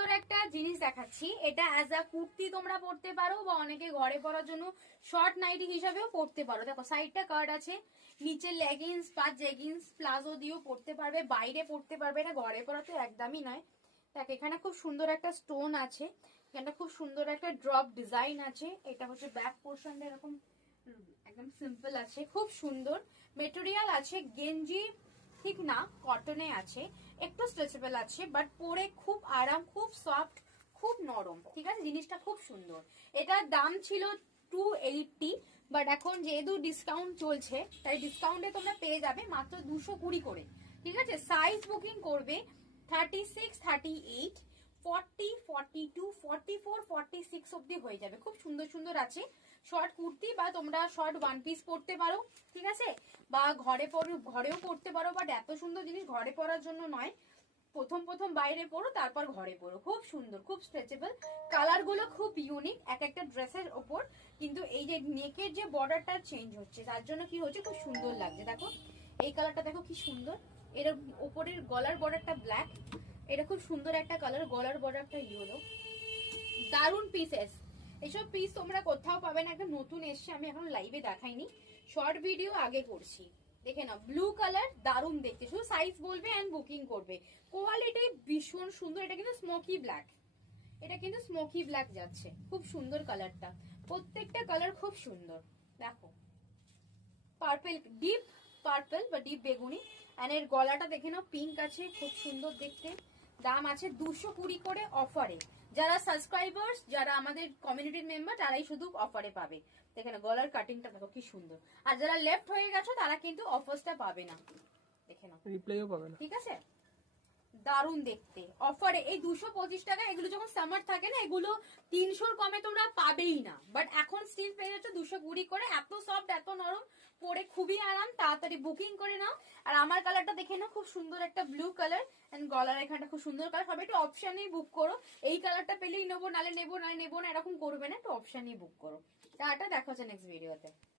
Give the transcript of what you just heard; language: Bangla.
সুন্দর একটা জিনিস দেখাচ্ছি। এটা অ্যাজ আ কুর্তি তোমরা পরতে পারো বা অনেকে ঘরে পরার জন্য শর্ট নাইটি হিসাবেও পরতে পারো। দেখো সাইডটা কার্ড আছে, নিচে লেগিংস বা জেগিংস প্লাজো দিয়েও পরতে পারবে, বাইরে পরতে পারবে। এটা ঘরে পরা তো একদমই নয়। দেখ এখানে খুব সুন্দর একটা স্টোন আছে, এখানে খুব সুন্দর একটা ড্রপ ডিজাইন আছে। এটা হচ্ছে ব্যাক পোর্শনটা এরকম একদম সিম্পল আছে, খুব সুন্দর মেটেরিয়াল আছে। গেঞ্জি ঠিক না, কটনে আছে, একটু স্ট্রেচেবল আছে, বাট পরে খুব আরাম, খুব সফট, খুব নরম। ঠিক আছে, জিনিসটা খুব সুন্দর। এটার দাম ছিল 280, বাট এখন যেহেতু ডিসকাউন্ট চলছে তাই ডিসকাউন্টে তোমরা পেয়ে যাবে মাত্র 220 করে। ঠিক আছে, সাইজ বুকিং করবে 36, 38, 40, 42, 44, 46 অব্দি হয়ে যাবে। খুব সুন্দর সুন্দর আছে শর্ট কুর্তি, বা তোমরা শর্ট ওয়ান পিস পরতে পারো। ঠিক আছে, বা ঘরেও পরতে পারো, বাট এত সুন্দর জিনিস ঘরে পরার জন্য নয়। প্রথম প্রথম বাইরে পরো, তারপর ঘরে পরো। খুব সুন্দর, খুব স্ট্রেচেবল, কালার গুলো খুব ইউনিক এক একটা ড্রেসের ওপর। কিন্তু এই যে নেকের যে বর্ডারটা চেঞ্জ হচ্ছে, তার জন্য কি হচ্ছে, খুব সুন্দর লাগছে। দেখো এই কালারটা দেখো কি সুন্দর, এর ওপরের গলার বর্ডারটা ব্ল্যাক, এটা খুব সুন্দর একটা কালার, গলার বর্ডারটা ইয়েলো, দারুন পিসেস। এইসব পিস তোমরা কোথাও পাবে না, একটা নতুন এসছে, আমি এখন লাইভে দেখাইনি, শর্ট ভিডিও আগে করছি। দেখে নাও, ব্লু কালার, দারুন দেখতে। শুধু সাইজ বলবে এন্ড বুকিং করবে। কোয়ালিটি ভীষণ সুন্দর। এটা কিন্তু স্মোকি ব্ল্যাক, এটা কিন্তু স্মোকি ব্ল্যাক যাচ্ছে। খুব সুন্দর কালারটা, প্রত্যেকটা কালার খুব সুন্দর। দেখো পার্পেল, ডিপ পার্পেল বা ডিপ বেগুনি, এন্ড এর গলাটা দেখে নাও পিঙ্ক আছে, খুব সুন্দর দেখতে। দাম আছে 220 করে অফারে। যারা সাবস্ক্রাইবার্স, যারা আমাদের কমিউনিটির মেম্বার, তারাই শুধু অফারে পাবে। দেখে না গলার কাটিংটা দেখো কি সুন্দর। আর যারা লেফট হয়ে গেছো তারা কিন্তু অফারটা পাবে না, দেখে নাও, রিপ্লাইও পাবে না। ঠিক আছে, দারুন দেখতে অফারে এই 225 টাকা। এগুলো যখন সামার থাকে না, এগুলো 300 কমে তোমরা পাবেই না, বাট এখন স্টিল পেয়ে যাচ্ছ 220 করে। এত সফট, এত নরম, পরে খুবই আরাম। তাড়াতাড়ি বুকিং করে নাও। আর আমার কালারটা দেখে নাও, খুব সুন্দর একটা ব্লু কালার, এন্ড গলার এখানটা খুব সুন্দর কালার। সবাই একটু অপশনেই বুক করো, এই কালারটা পেলেই নেবো, নালে নেবো না, নেবো না এরকম করবে না, একটু অপশনেই বুক করো। টাটা, দেখা হচ্ছে নেক্সট ভিডিওতে।